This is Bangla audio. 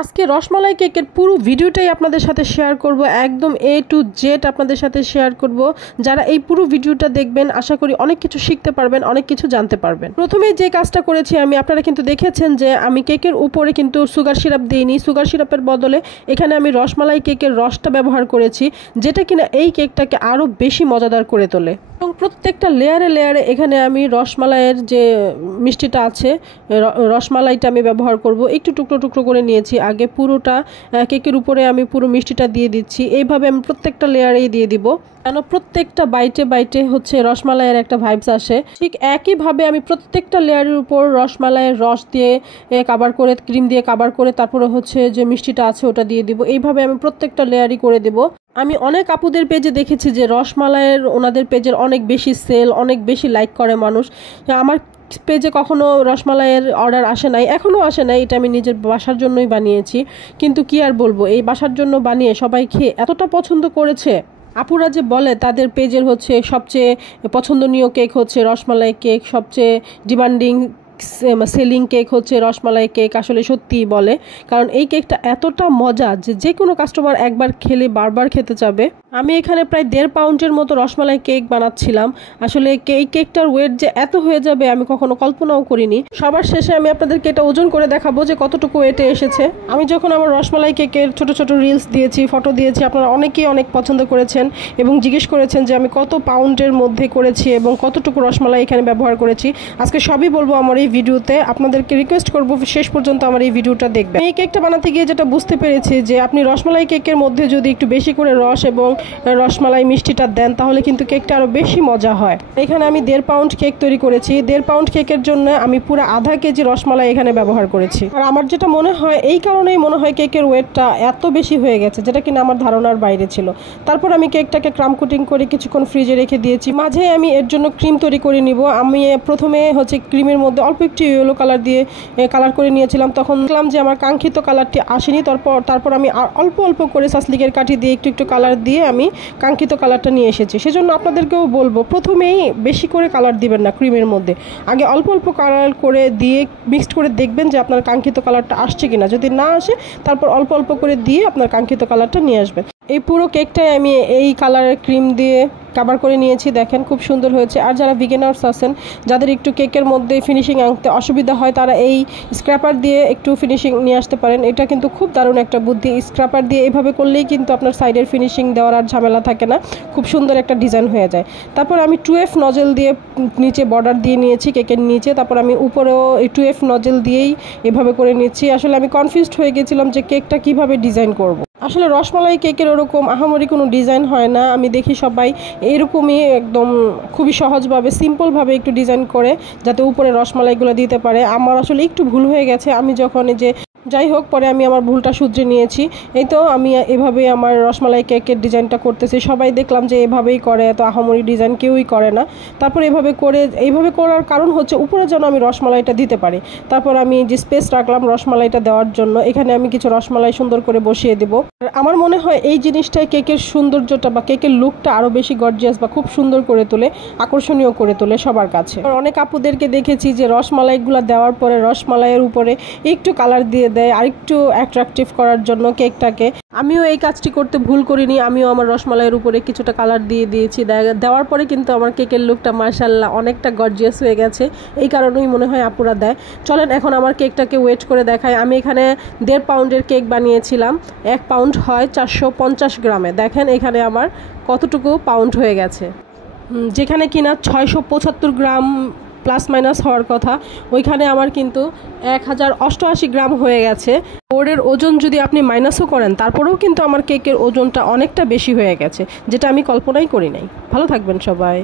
আজকে রসমালাই কেকের পুরো ভিডিওটাই আপনাদের সাথে শেয়ার করব, একদম A to Z আপনাদের সাথে শেয়ার করব। যারা এই পুরো ভিডিওটা দেখবেন আশা করি অনেক কিছু শিখতে পারবেন, অনেক কিছু জানতে পারবেন। প্রথমেই যে কাজটা করেছি আমি, আপনারা কিন্তু দেখেছেন যে আমি কেকের উপরে কিন্তু সুগার সিরাপ দিইনি। সুগার সিরাপের বদলে এখানে আমি রসমালাই কেকের রসটা ব্যবহার করেছি, যেটা কিনা এই কেকটাকে আরও বেশি মজাদার করে তোলে। এবং প্রত্যেকটা লেয়ারে লেয়ারে এখানে আমি রসমালাইয়ের যে মিষ্টিটা আছে, রসমালাইটা আমি ব্যবহার করব। একটু টুকরো টুকরো করে নিয়েছি, আগে পুরোটা কেকের উপরে আমি পুরো মিষ্টিটা দিয়ে দিচ্ছি। এইভাবে আমি প্রত্যেকটা লেয়ারেই দিয়ে দিব, কেন প্রত্যেকটা বাইটে বাইটে হচ্ছে রসমালাইয়ের একটা ভাইবস আসে। ঠিক একইভাবে আমি প্রত্যেকটা লেয়ারের উপর রসমালাইয়ের রস দিয়ে কাভার করে, ক্রিম দিয়ে কাভার করে তারপরে হচ্ছে যে মিষ্টিটা আছে ওটা দিয়ে দিব। এইভাবে আমি প্রত্যেকটা লেয়ারই করে দেব। আমি অনেক আপুদের পেজে দেখেছি যে রসমালাইয়ের ওনাদের পেজের অনেক বেশি সেল, অনেক বেশি লাইক করে মানুষ। আমার পেজে কখনো রসমালাইয়ের অর্ডার আসে নাই, এখনও আসে নাই। এটা আমি নিজের বাসার জন্যই বানিয়েছি, কিন্তু কি আর বলবো, এই বাসার জন্য বানিয়ে সবাই খেয়ে এতটা পছন্দ করেছে। আপুরা যে বলে তাদের পেজের হচ্ছে সবচেয়ে পছন্দনীয় কেক হচ্ছে রসমালাই কেক, সবচেয়ে ডিমান্ডিং সেলিং কেক হচ্ছে রসমালাই কেক, আসলে সত্যিই বলে। কারণ এই কেকটা এতটা মজা যে যে কোনো কাস্টমার একবার খেলে বারবার খেতে চাবে। আমি এখানে প্রায় 1.5 পাউন্ডের মতো রসমালাই কেক বানাচ্ছিলাম। আসলে এই কেকটার ওয়েট যে এত হয়ে যাবে আমি কখনো কল্পনাও করিনি। সবার শেষে আমি আপনাদেরকে এটা ওজন করে দেখাবো যে কতটুকু ওয়েটে এসেছে। আমি যখন আমার রসমালাই কেকের ছোট ছোট রিলস দিয়েছি, ফটো দিয়েছি, আপনারা অনেকেই অনেক পছন্দ করেছেন এবং জিজ্ঞেস করেছেন যে আমি কত পাউন্ডের মধ্যে করেছি এবং কতটুকু রসমালাই এখানে ব্যবহার করেছি। আজকে সবই বলবো আমার এই ভিডিওতে। আপনাদেরকে রিকোয়েস্ট করবো শেষ পর্যন্ত আমার এই ভিডিওটা দেখবেন। এই কেকটা বানাতে গিয়ে যেটা বুঝতে পেরেছি যে আপনি রসমালাই কেকের মধ্যে যদি একটু বেশি করে রস এবং রসমালাই মিষ্টিটা দেন তাহলে কিন্তু কেকটা আরও বেশি মজা হয়। এখানে আমি 1.5 পাউন্ড কেক তৈরি করেছি। 1.5 পাউন্ড কেকের জন্য আমি পুরো আধা কেজি রসমালাই এখানে ব্যবহার করেছি। আর আমার যেটা মনে হয়, এই কারণেই মনে হয় কেকের ওয়েটটা এত বেশি হয়ে গেছে, যেটা কিনা আমার ধারণার বাইরে ছিল। তারপর আমি কেকটাকে ক্রাম কোটিং করে কিছুক্ষণ ফ্রিজে রেখে দিয়েছি। মাঝে আমি এর জন্য ক্রিম তৈরি করে নিব। আমি প্রথমে হচ্ছে ক্রিমের মধ্যে অল্প একটু ইয়েলো কালার দিয়ে কালার করে নিয়েছিলাম। তখন দেখলাম যে আমার কাঙ্ক্ষিত কালারটি আসেনি। তারপর আমি অল্প অল্প করে সাসলিকের কাঠি দিয়ে একটু একটু কালার দিয়ে আমি কাঙ্ক্ষিত কালারটা নিয়ে এসেছি। সেজন্য আপনাদেরকেও বলবো, প্রথমেই বেশি করে কালার দিবেন না ক্রিমের মধ্যে, আগে অল্প অল্প কালার করে দিয়ে মিক্সড করে দেখবেন যে আপনার কাঙ্ক্ষিত কালারটা আসছে কিনা। যদি না আসে তারপর অল্প অল্প করে দিয়ে আপনার কাঙ্ক্ষিত কালারটা নিয়ে আসবেন। এই পুরো কেকটাই আমি এই কালারের ক্রিম দিয়ে কাভার করে নিয়েছি। দেখেন খুব সুন্দর হয়েছে। আর যারা বিগিনার্স আছেন, যাদের একটু কেকের মধ্যে ফিনিশিং আনতে অসুবিধা হয়, তারা এই স্ক্র্যাপার দিয়ে একটু ফিনিশিং নিয়ে আসতে পারেন। এটা কিন্তু খুব দারুণ একটা বুদ্ধি। স্ক্র্যাপার দিয়ে এইভাবে করলেই কিন্তু আপনার সাইডের ফিনিশিং দেওয়ার আর ঝামেলা থাকে না, খুব সুন্দর একটা ডিজাইন হয়ে যায়। তারপর আমি 2F নজেল দিয়ে নিচে বর্ডার দিয়ে নিয়েছি কেকের নিচে। তারপর আমি উপরেও এই 2F নজেল দিয়েই এভাবে করে নিচ্ছি। আসলে আমি কনফিউজড হয়ে গেছিলাম যে কেকটা কিভাবে ডিজাইন করব। আসলে রসমালাই কেকের ওরকম আহামরি কোনো ডিজাইন হয় না। আমি দেখি সবাই এরকমই একদম খুবই সহজভাবে সিম্পলভাবে একটু ডিজাইন করে যাতে উপরে রসমালাইগুলো দিতে পারে। আমার আসলে একটু ভুল হয়ে গেছে। আমি যখন যে যাই হোক, পরে আমি আমার ভুলটা শুধরে নিয়েছি। এই তো আমি এভাবেই আমার রসমালাই কেকের ডিজাইনটা করতেছি। সবাই দেখলাম যে এভাবেই করে, এত আহামরি ডিজাইন কেউই করে না। তারপর এইভাবে করার কারণ হচ্ছে উপরে যেন আমি রসমালাইটা দিতে পারি। তারপর আমি যে স্পেস রাখলাম রসমালাইটা দেওয়ার জন্য, এখানে আমি কিছু রসমালাই সুন্দর করে বসিয়ে দেবো। আমার মনে হয় এই জিনিসটাই কেকের সৌন্দর্যটা বা কেকের লুকটা আরও বেশি গর্জিয়াস বা খুব সুন্দর করে তোলে, আকর্ষণীয় করে তোলে সবার কাছে। অনেক আপুদেরকে দেখেছি যে রসমালাইগুলো দেওয়ার পরে রসমালাইয়ের উপরে একটু কালার দিয়ে দেয় আরেকটু অ্যাট্রাকটিভ করার জন্য কেকটাকে। আমিও এই কাজটি করতে ভুল করিনি। আমিও আমার রসমালাইয়ের উপরে কিছুটা কালার দিয়ে দিয়েছি। দেওয়ার পরে কিন্তু আমার কেকের লুকটা মাশাআল্লাহ অনেকটা গর্জিয়াস হয়ে গেছে। এই কারণেই মনে হয় আপুরা দেয়। চলেন এখন আমার কেকটাকে ওয়েট করে দেখাই। আমি এখানে 1.5 পাউন্ডের কেক বানিয়েছিলাম। 1 পাউন্ড হয় 450 গ্রামে। দেখেন এখানে আমার কতটুকু পাউন্ড হয়ে গেছে। যেখানে কিনা 675 গ্রাম প্লাস মাইনাস হওয়ার কথা, ওইখানে আমার কিন্তু 1088 গ্রাম হয়ে গেছে। বোর্ডের ওজন যদি আপনি মাইনাসও করেন তারপরেও কিন্তু আমার কেকের ওজনটা অনেকটা বেশি হয়ে গেছে, যেটা আমি কল্পনাই করি নাই। ভালো থাকবেন সবাই।